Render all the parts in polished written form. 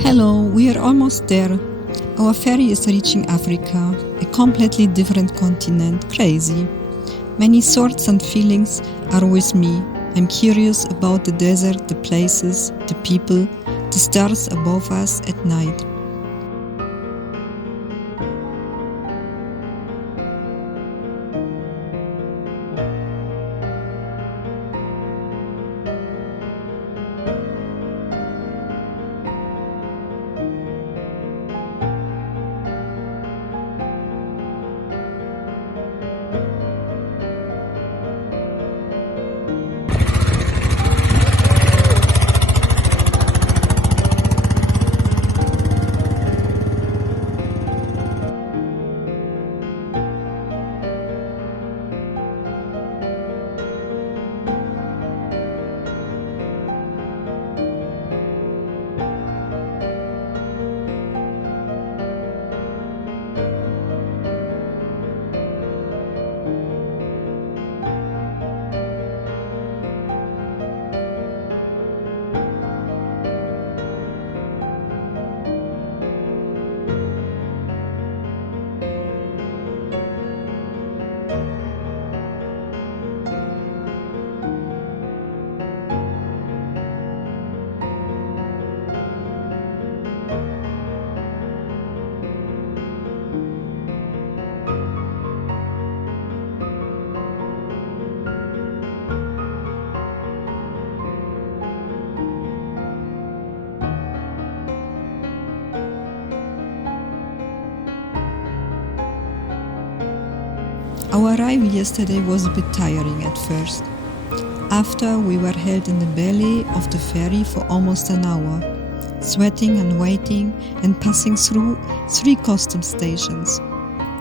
Hello, we are almost there. Our ferry is reaching Africa, a completely different continent. Crazy. Many thoughts and feelings are with me. I'm curious about the desert, the places, the people, the stars above us at night. Our arrival yesterday was a bit tiring at first. After, we were held in the belly of the ferry for almost an hour, sweating and waiting and passing through 3 custom stations.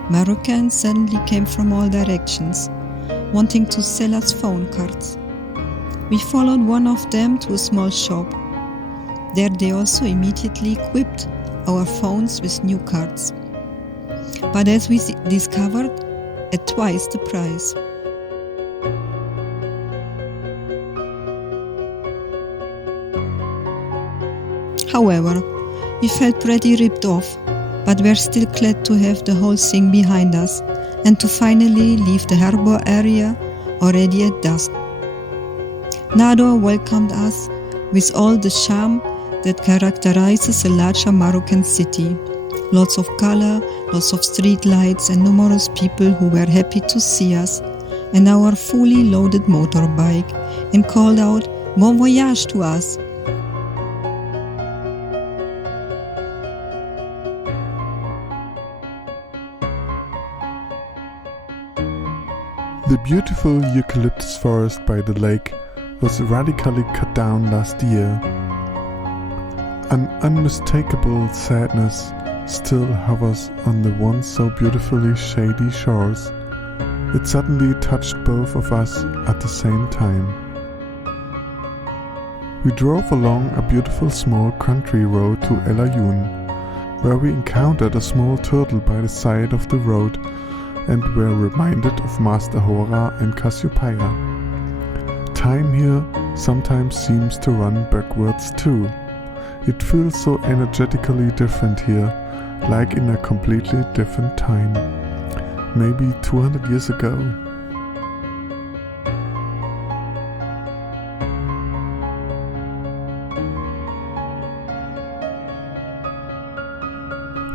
Moroccans suddenly came from all directions, wanting to sell us phone cards. We followed one of them to a small shop. There they also immediately equipped our phones with new cards. But as we discovered, at twice the price. However, we felt pretty ripped off, but we're still glad to have the whole thing behind us and to finally leave the harbor area already at dusk. Nador welcomed us with all the charm that characterizes a larger Moroccan city. Lots of color, lots of street lights and numerous people who were happy to see us and our fully loaded motorbike and called out "Bon voyage" to us. The beautiful eucalyptus forest by the lake was radically cut down last year. An unmistakable sadness still hovers on the once so beautifully shady shores. It suddenly touched both of us at the same time. We drove along a beautiful small country road to El Ayoun, where we encountered a small turtle by the side of the road and were reminded of Master Hora and Cassiopeia. Time here sometimes seems to run backwards too. It feels so energetically different here, like in a completely different time. Maybe 200 years ago.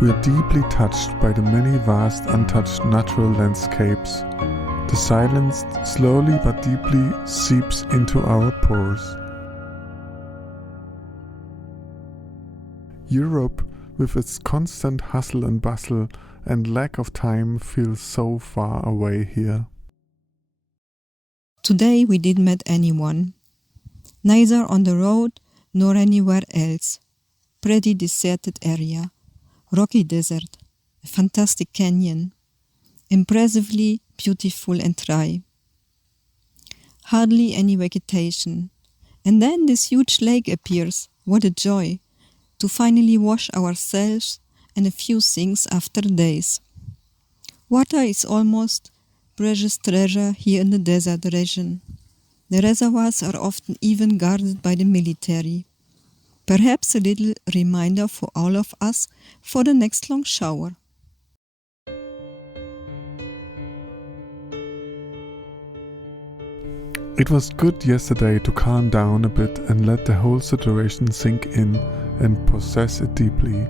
We are deeply touched by the many vast untouched natural landscapes. The silence slowly but deeply seeps into our pores. Europe, with its constant hustle and bustle and lack of time, feels so far away here. Today we didn't meet anyone, neither on the road nor anywhere else. Pretty deserted area, rocky desert, a fantastic canyon, impressively beautiful and dry. Hardly any vegetation, and then this huge lake appears. What a joy! To finally wash ourselves and a few things after days. Water is almost precious treasure here in the desert region. The reservoirs are often even guarded by the military. Perhaps a little reminder for all of us for the next long shower. It was good yesterday to calm down a bit and let the whole situation sink in and process it deeply.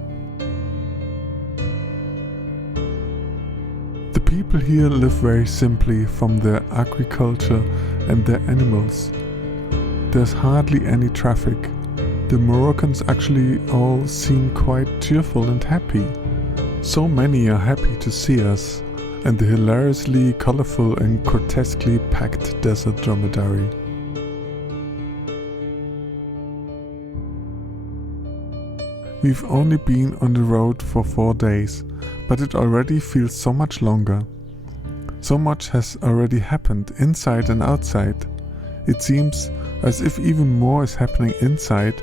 The people here live very simply from their agriculture and their animals. There's hardly any traffic. The Moroccans actually all seem quite cheerful and happy. So many are happy to see us, and the hilariously colorful and grotesquely packed desert dromedary. We've only been on the road for 4 days, but it already feels so much longer. So much has already happened inside and outside. It seems as if even more is happening inside,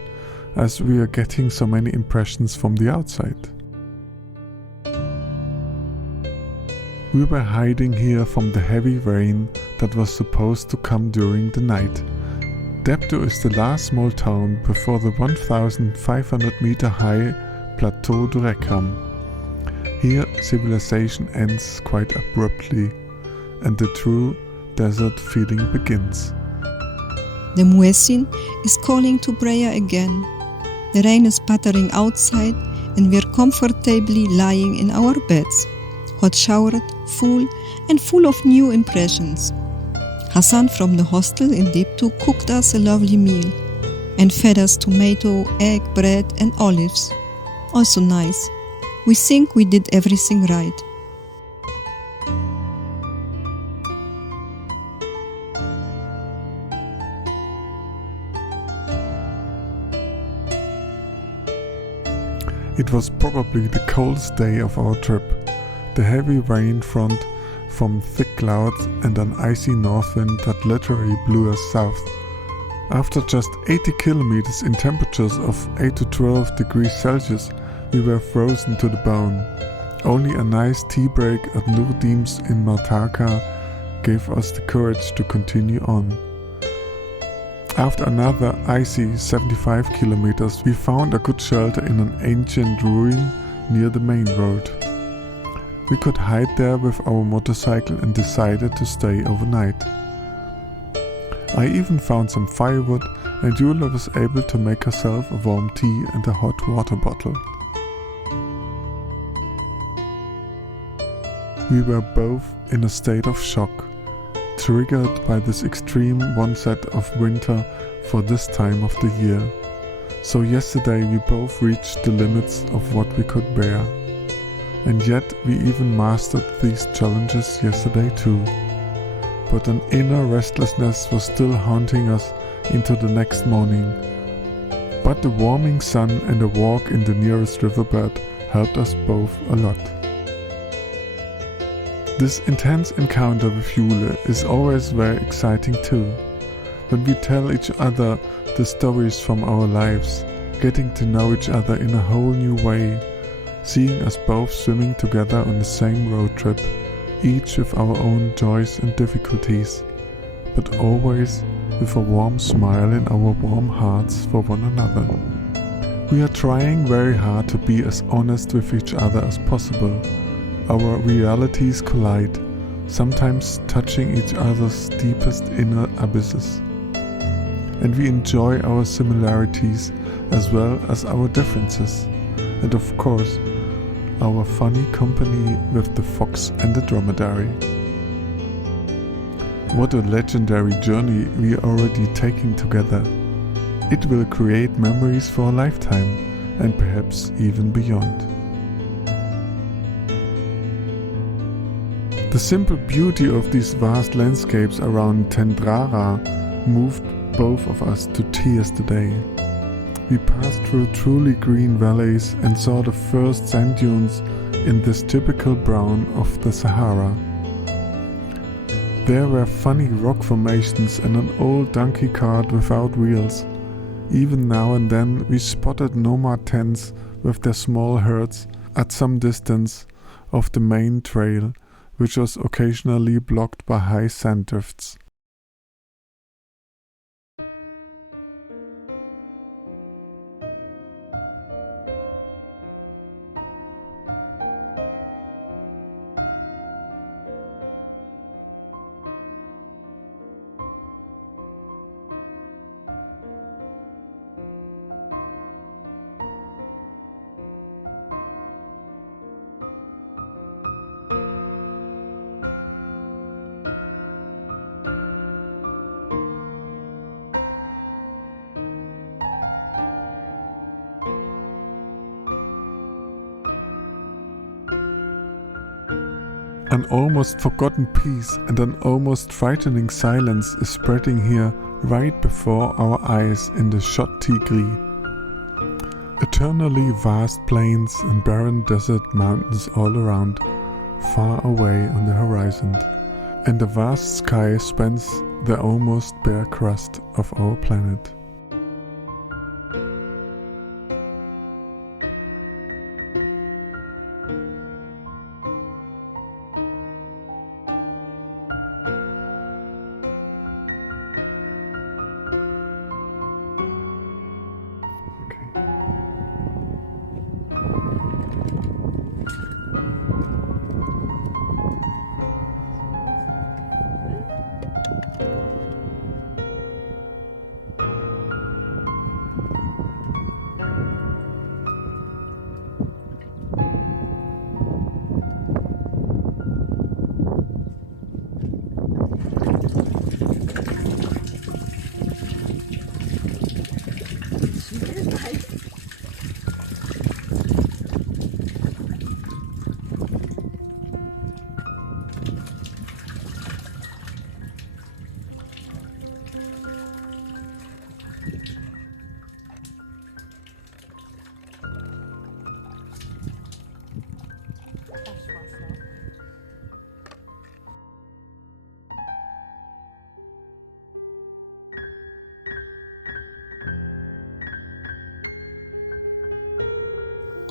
as we are getting so many impressions from the outside. We were hiding here from the heavy rain that was supposed to come during the night. Debdo is the last small town before the 1,500 meter high Plateau du Rekram. Here civilization ends quite abruptly and the true desert feeling begins. The muezzin is calling to prayer again. The rain is pattering outside and we're comfortably lying in our beds, hot showered, full of new impressions. Hassan from the hostel in Debdo cooked us a lovely meal and fed us tomato, egg, bread and olives. Also nice. We think we did everything right. It was probably the coldest day of our trip. The heavy rain front from thick clouds and an icy north wind that literally blew us south. After just 80 kilometers in temperatures of 8 to 12 degrees Celsius, we were frozen to the bone. Only a nice tea break at Nurdim's in Martaka gave us the courage to continue on. After another icy 75 kilometers, we found a good shelter in an ancient ruin near the main road. We could hide there with our motorcycle and decided to stay overnight. I even found some firewood and Jule was able to make herself a warm tea and a hot water bottle. We were both in a state of shock, triggered by this extreme onset of winter for this time of the year. So yesterday we both reached the limits of what we could bear. And yet we even mastered these challenges yesterday too. But an inner restlessness was still haunting us into the next morning. But the warming sun and a walk in the nearest riverbed helped us both a lot. This intense encounter with Jule is always very exciting too. When we tell each other the stories from our lives, getting to know each other in a whole new way, seeing us both swimming together on the same road trip, each with our own joys and difficulties, but always with a warm smile in our warm hearts for one another. We are trying very hard to be as honest with each other as possible. Our realities collide, sometimes touching each other's deepest inner abysses. And we enjoy our similarities as well as our differences. And of course, our funny company with the Fuxxx and the Dromedary. What a legendary journey we are already taking together. It will create memories for a lifetime and perhaps even beyond. The simple beauty of these vast landscapes around Tendrara moved both of us to tears today. We passed through truly green valleys and saw the first sand dunes in this typical brown of the Sahara. There were funny rock formations and an old donkey cart without wheels. Even now and then we spotted nomad tents with their small herds at some distance of the main trail, which was occasionally blocked by high sand drifts. An almost forgotten peace and an almost frightening silence is spreading here right before our eyes in the Chott Tigris. Eternally vast plains and barren desert mountains all around, far away on the horizon, and the vast sky spans the almost bare crust of our planet.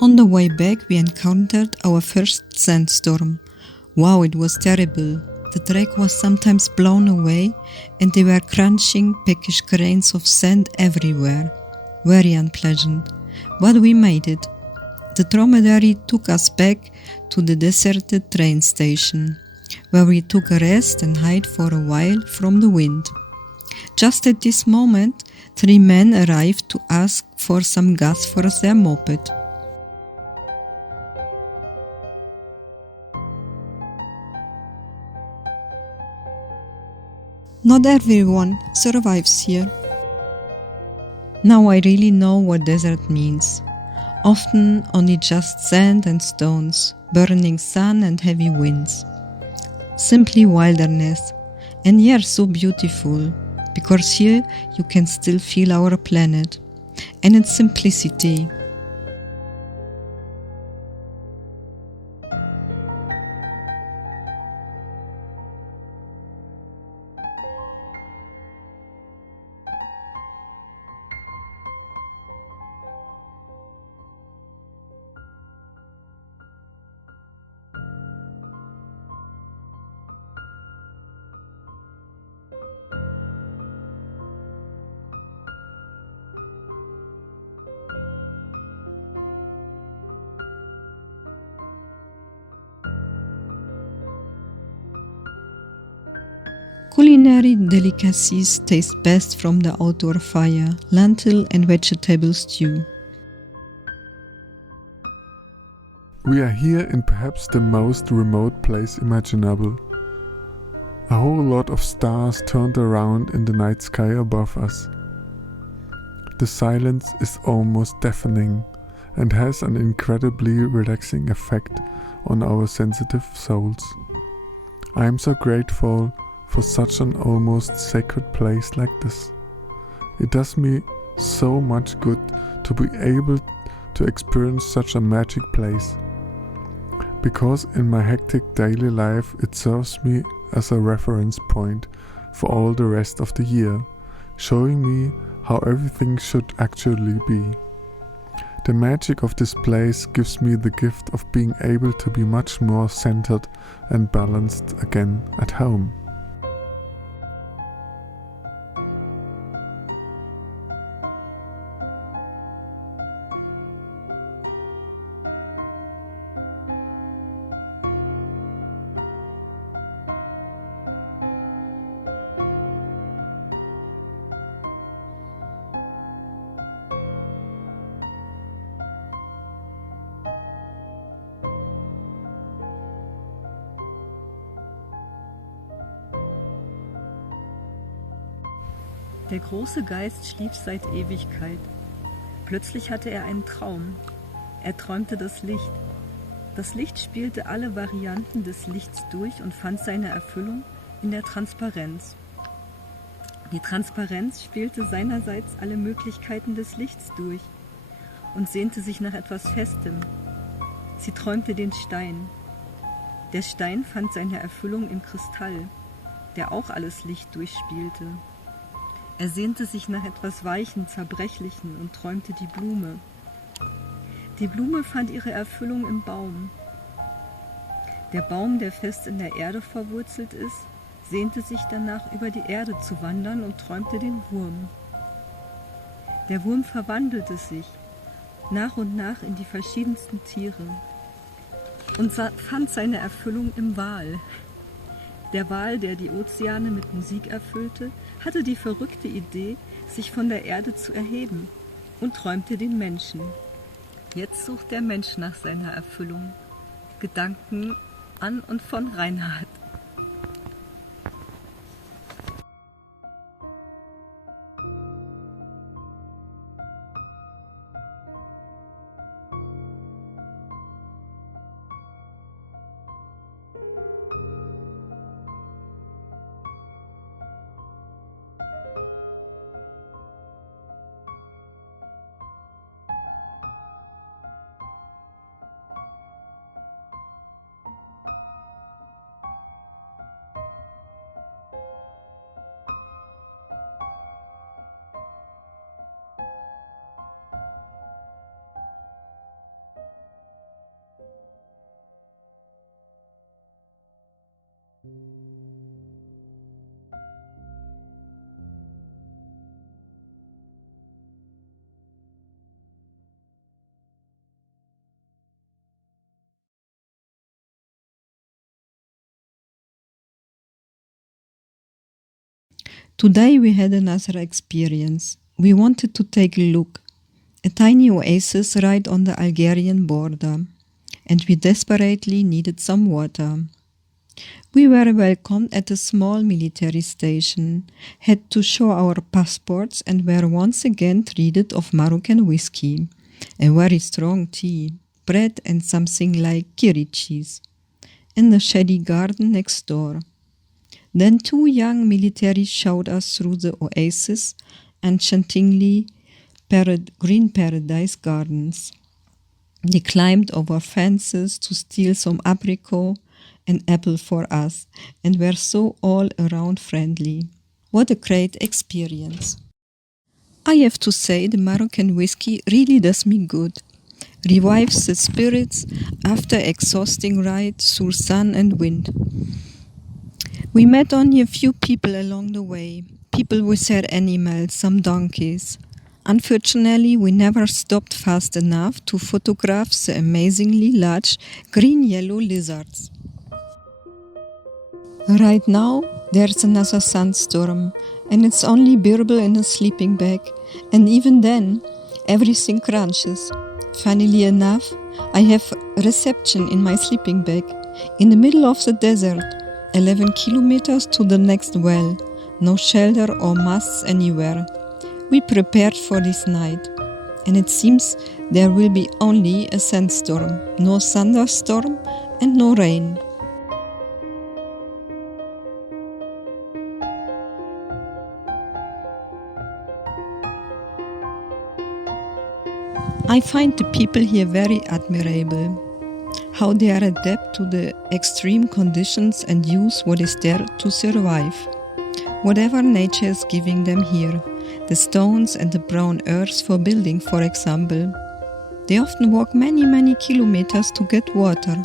On the way back, we encountered our first sandstorm. Wow, it was terrible. The track was sometimes blown away and there were crunching, peckish grains of sand everywhere. Very unpleasant. But we made it. The Dromedary took us back to the deserted train station, where we took a rest and hid for a while from the wind. Just at this moment, 3 men arrived to ask for some gas for their moped. Not everyone survives here. Now I really know what desert means. Often only just sand and stones, burning sun and heavy winds. Simply wilderness, and yet so beautiful, because here you can still feel our planet, and its simplicity. Culinary delicacies taste best from the outdoor fire, lentil and vegetable stew. We are here in perhaps the most remote place imaginable. A whole lot of stars turned around in the night sky above us. The silence is almost deafening and has an incredibly relaxing effect on our sensitive souls. I am so grateful for such an almost sacred place like this. It does me so much good to be able to experience such a magic place, because in my hectic daily life it serves me as a reference point for all the rest of the year, showing me how everything should actually be. The magic of this place gives me the gift of being able to be much more centered and balanced again at home. Der große Geist schlief seit Ewigkeit. Plötzlich hatte er einen Traum. Er träumte das Licht, Das Licht spielte alle Varianten des Lichts durch und fand seine Erfüllung in der Transparenz. Die Transparenz spielte seinerseits alle Möglichkeiten des Lichts durch und sehnte sich nach etwas Festem. Sie träumte den Stein. Der Stein fand seine Erfüllung im Kristall, der auch alles Licht durchspielte. Er sehnte sich nach etwas Weichen, Zerbrechlichen und träumte die Blume. Die Blume fand ihre Erfüllung im Baum. Der Baum, der fest in der Erde verwurzelt ist, sehnte sich danach, über die Erde zu wandern und träumte den Wurm. Der Wurm verwandelte sich nach und nach in die verschiedensten Tiere und fand seine Erfüllung im Wal. Der Wal, der die Ozeane mit Musik erfüllte, hatte die verrückte Idee, sich von der Erde zu erheben und träumte den Menschen. Jetzt sucht der Mensch nach seiner Erfüllung. Gedanken an und von Reinhard. Today we had another experience. We wanted to take a look. A tiny oasis right on the Algerian border, and we desperately needed some water. We were welcomed at a small military station, had to show our passports, and were once again treated of Moroccan whiskey, a very strong tea, bread and something like kiri cheese, in the shady garden next door. Then two young militaries showed us through the oasis enchantingly green paradise gardens. They climbed over fences to steal some apricot and apple for us, and were so all around friendly. What a great experience. I have to say the Moroccan whiskey really does me good. Revives the spirits after exhausting ride through sun and wind. We met only a few people along the way, people with their animals, some donkeys. Unfortunately, we never stopped fast enough to photograph the amazingly large green-yellow lizards. Right now, there's another sandstorm, and it's only bearable in a sleeping bag, and even then, everything crunches. Funnily enough, I have reception in my sleeping bag, in the middle of the desert, 11 kilometers to the next well, no shelter or masts anywhere. We prepared for this night, and it seems there will be only a sandstorm, no thunderstorm and no rain. I find the people here very admirable, how they are adept to the extreme conditions and use what is there to survive. Whatever nature is giving them here, the stones and the brown earth for building, for example. They often walk many kilometers to get water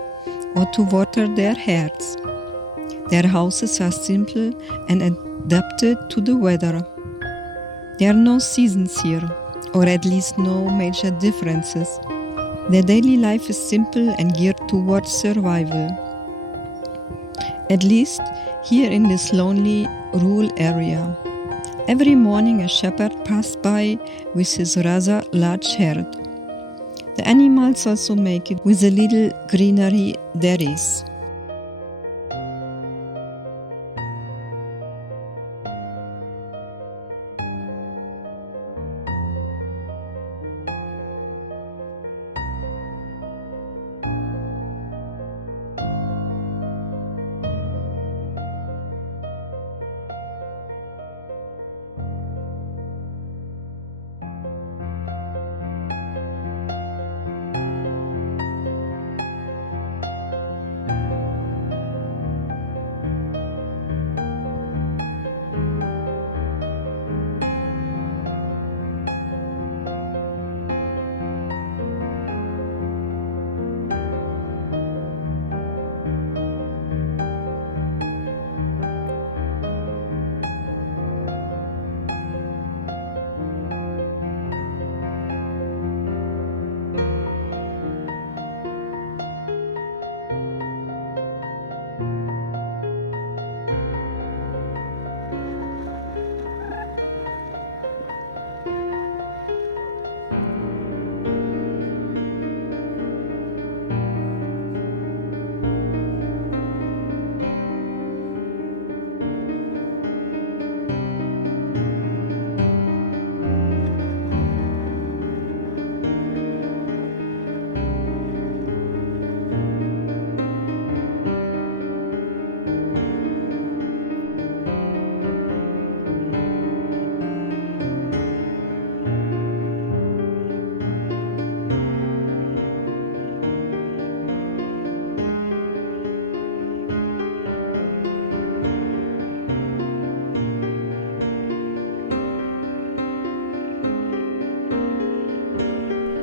or to water their herds. Their houses are simple and adapted to the weather. There are no seasons here, or at least no major differences. Their daily life is simple and geared towards survival. At least here in this lonely rural area. Every morning a shepherd passed by with his rather large herd. The animals also make it with the little greenery there is.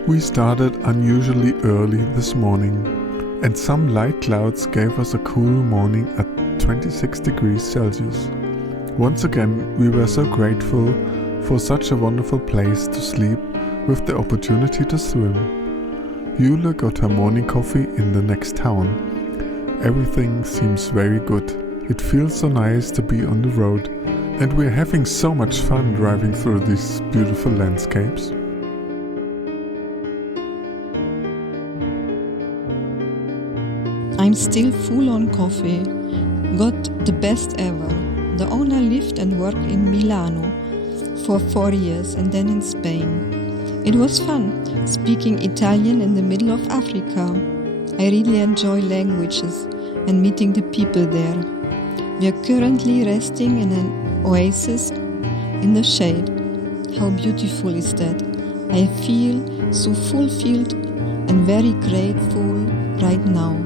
We started unusually early this morning, and some light clouds gave us a cool morning at 26 degrees Celsius. Once again, we were so grateful for such a wonderful place to sleep with the opportunity to swim. Jule got her morning coffee in the next town. Everything seems very good. It feels so nice to be on the road, and we're having so much fun driving through these beautiful landscapes. I'm still full on coffee. Got the best ever. The owner lived and worked in Milano for 4 years and then in Spain. It was fun speaking Italian in the middle of Africa. I really enjoy languages and meeting the people there. We are currently resting in an oasis in the shade. How beautiful is that? I feel so fulfilled and very grateful right now.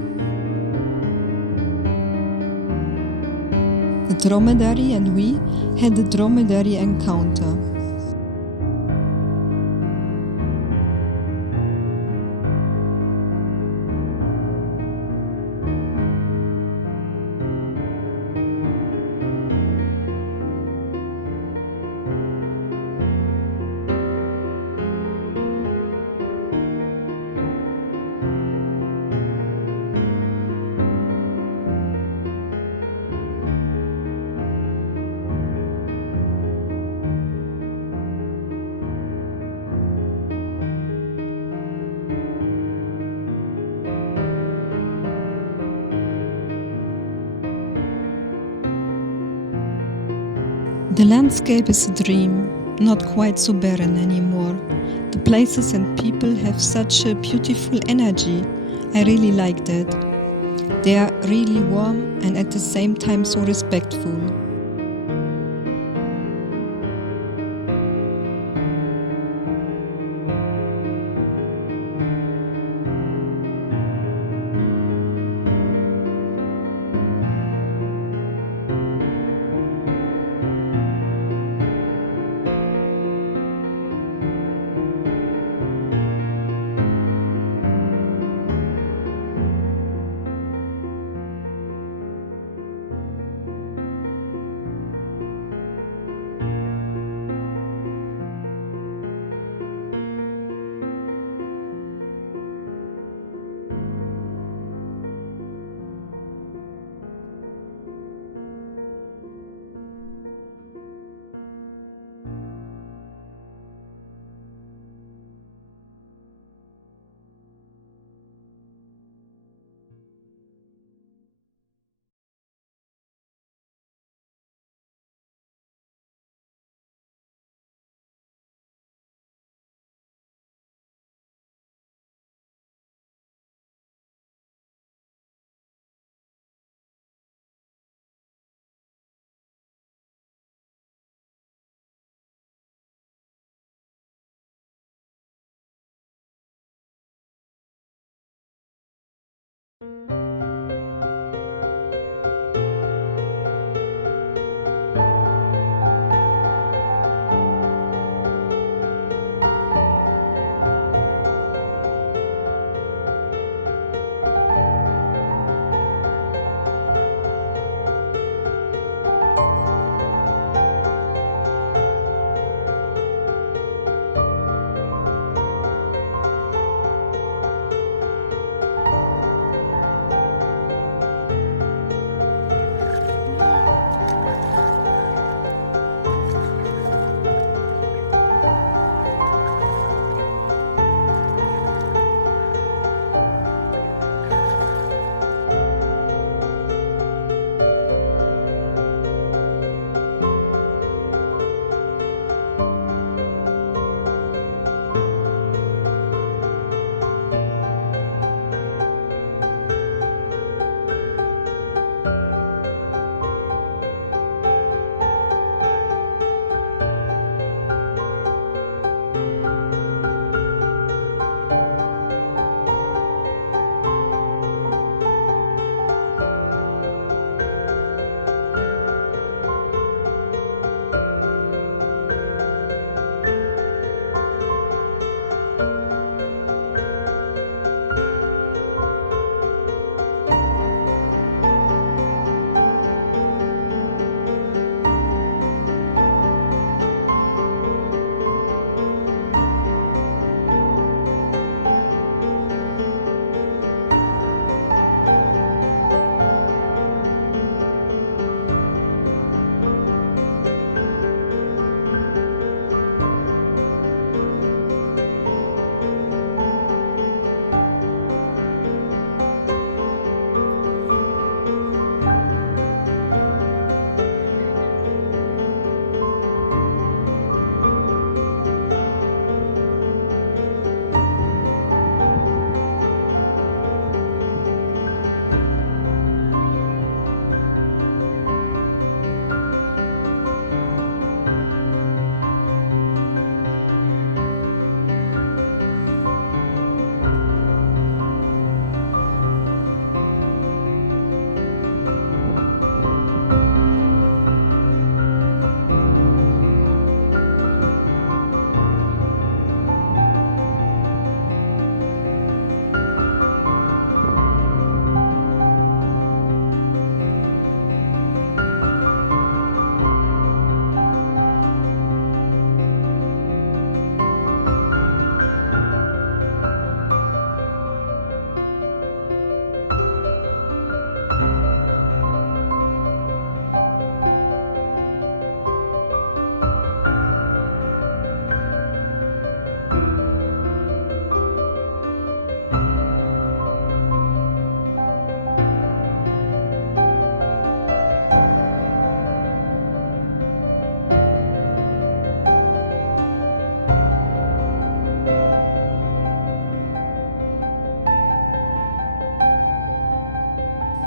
The dromedary and we had a dromedary encounter. The landscape is a dream, not quite so barren anymore. The places and people have such a beautiful energy. I really like that. They are really warm and at the same time so respectful.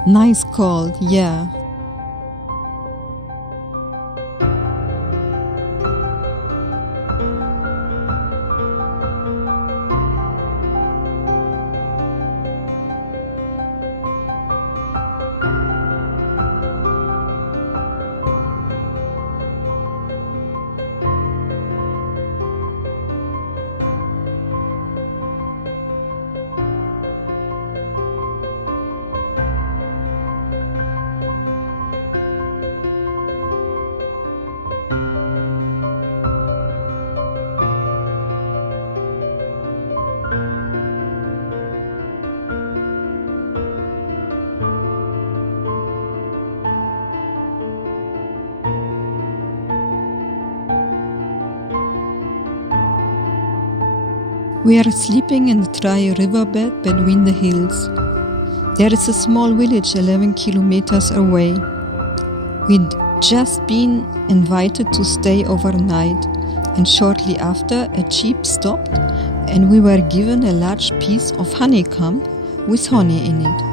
Nice call, yeah. We are sleeping in a dry riverbed between the hills. There is a small village 11 kilometers away. We'd just been invited to stay overnight, and shortly after, a jeep stopped and we were given a large piece of honeycomb with honey in it.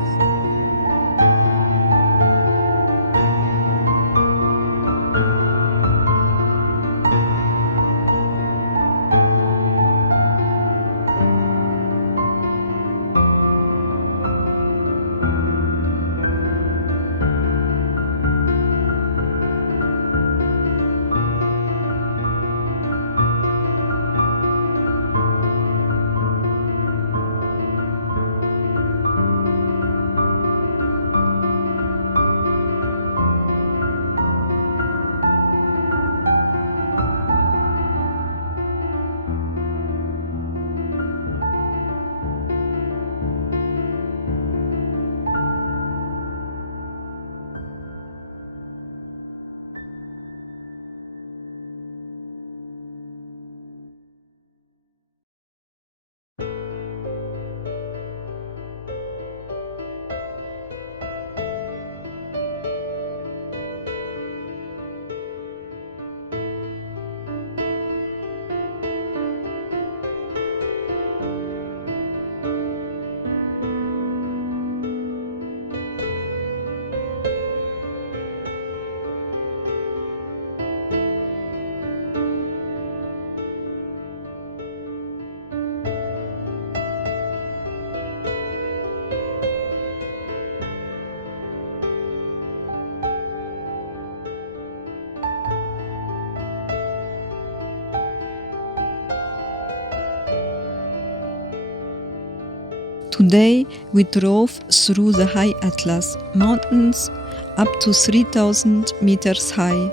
Today we drove through the high Atlas mountains up to 3,000 meters high.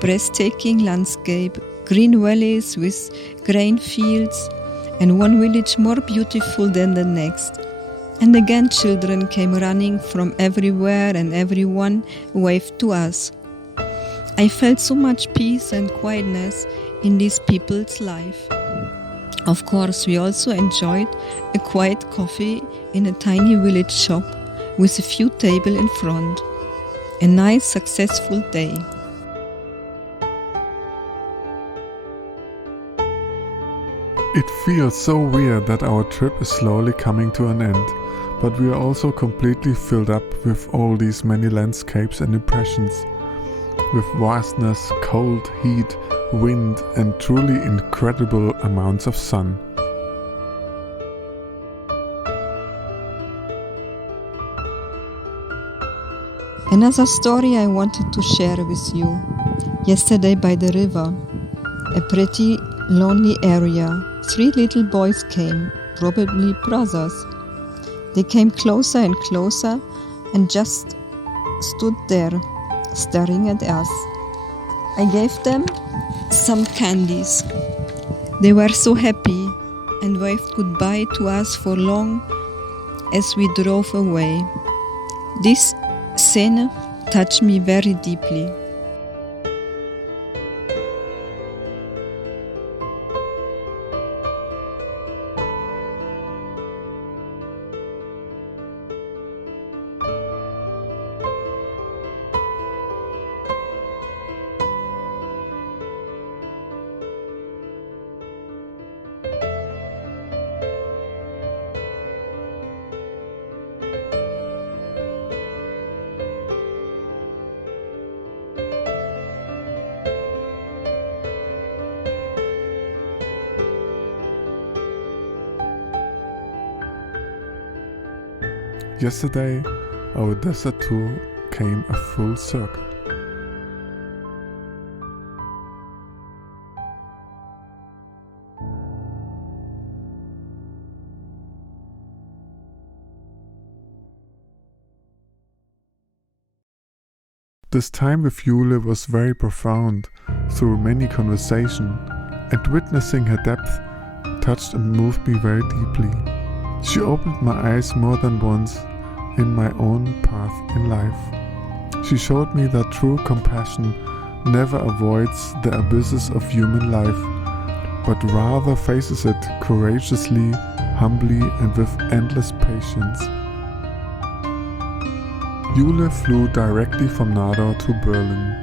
Breathtaking landscape, green valleys with grain fields, and one village more beautiful than the next. And again children came running from everywhere and everyone waved to us. I felt so much peace and quietness in these people's life. Of course, we also enjoyed a quiet coffee in a tiny village shop with a few tables in front. A nice, successful day. It feels so weird that our trip is slowly coming to an end, but we are also completely filled up with all these many landscapes and impressions. With vastness, cold, heat, wind, and truly incredible amounts of sun. Another story I wanted to share with you. Yesterday by the river, a pretty lonely area, 3 little boys came, probably brothers. They came closer and closer and just stood there, staring at us. I gave them some candies. They were so happy and waved goodbye to us for long as we drove away. This scene touched me very deeply. yesterday our desert tour came a full circle. This time with Jule was very profound through many conversations, and witnessing her depth touched and moved me very deeply. She opened my eyes more than once in my own path in life. She showed me that true compassion never avoids the abysses of human life, but rather faces it courageously, humbly, and with endless patience. Jule flew directly from Nada to Berlin.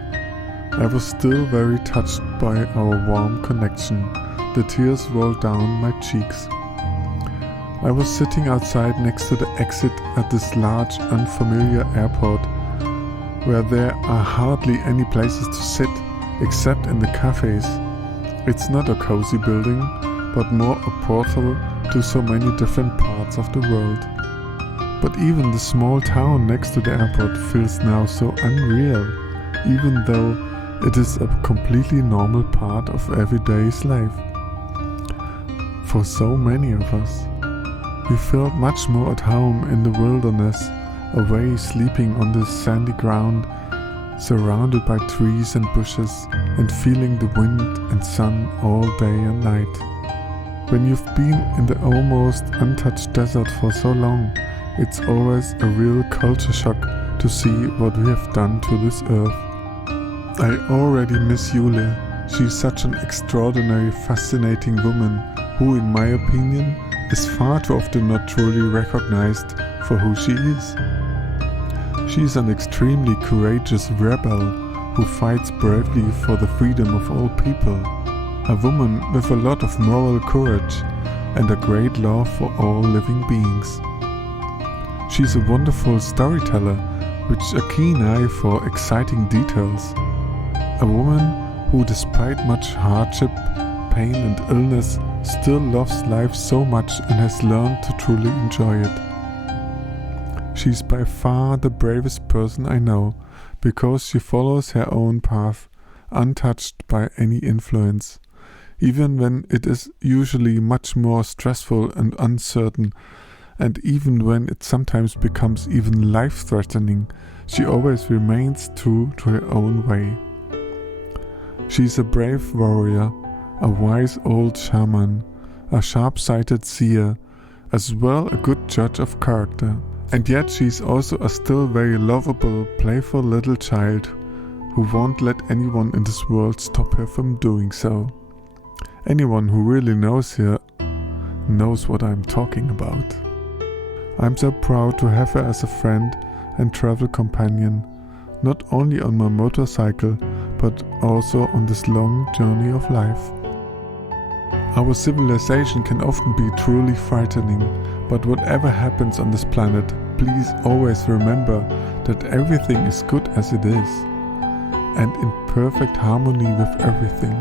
I was still very touched by our warm connection. The tears rolled down my cheeks. I was sitting outside next to the exit at this large, unfamiliar airport, where there are hardly any places to sit except in the cafes. It's not a cozy building, but more a portal to so many different parts of the world. But even the small town next to the airport feels now so unreal, even though it is a completely normal part of everyday's life. For so many of us, we felt much more at home in the wilderness, away sleeping on the sandy ground, surrounded by trees and bushes, and feeling the wind and sun all day and night. When you've been in the almost untouched desert for so long, it's always a real culture shock to see what we have done to this earth. I already miss Jule. She's such an extraordinary, fascinating woman who, in my opinion, is far too often not truly recognized for who she is. She's an extremely courageous rebel who fights bravely for the freedom of all people. A woman with a lot of moral courage and a great love for all living beings. She's a wonderful storyteller with a keen eye for exciting details. A woman who, despite much hardship, pain and illness, still loves life so much and has learned to truly enjoy it. She's by far the bravest person I know, because she follows her own path, untouched by any influence. Even when it is usually much more stressful and uncertain, and even when it sometimes becomes even life-threatening, she always remains true to her own way. She's a brave warrior, a wise old shaman, a sharp-sighted seer, as well a good judge of character. And yet she's also a still very lovable, playful little child who won't let anyone in this world stop her from doing so. Anyone who really knows her knows what I'm talking about. I'm so proud to have her as a friend and travel companion, not only on my motorcycle, but also on this long journey of life. Our civilization can often be truly frightening, but whatever happens on this planet, please always remember that everything is good as it is, and in perfect harmony with everything.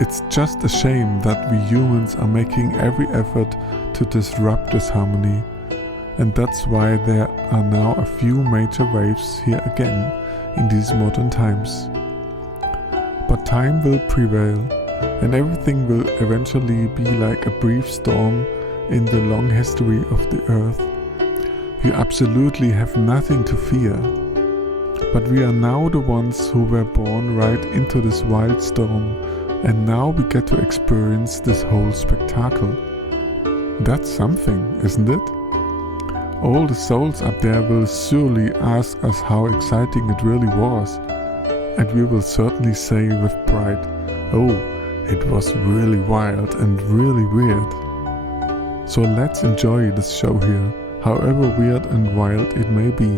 It's just a shame that we humans are making every effort to disrupt this harmony. And that's why there are now a few major waves here again in these modern times. But time will prevail, and everything will eventually be like a brief storm in the long history of the earth. We absolutely have nothing to fear. But we are now the ones who were born right into this wild storm, and now we get to experience this whole spectacle. That's something, isn't it? All the souls up there will surely ask us how exciting it really was, and we will certainly say with pride, "Oh, it was really wild and really weird." So let's enjoy this show here, however weird and wild it may be.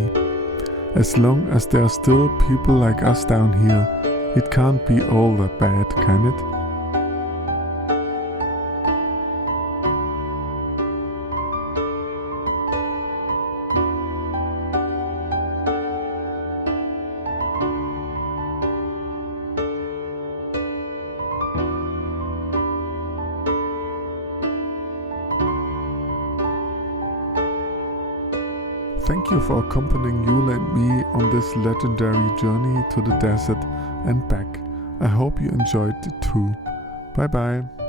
As long as there are still people like us down here, it can't be all that bad, can it? Thank you for accompanying Jule and me on this legendary journey to the desert and back. I hope you enjoyed it too. Bye bye.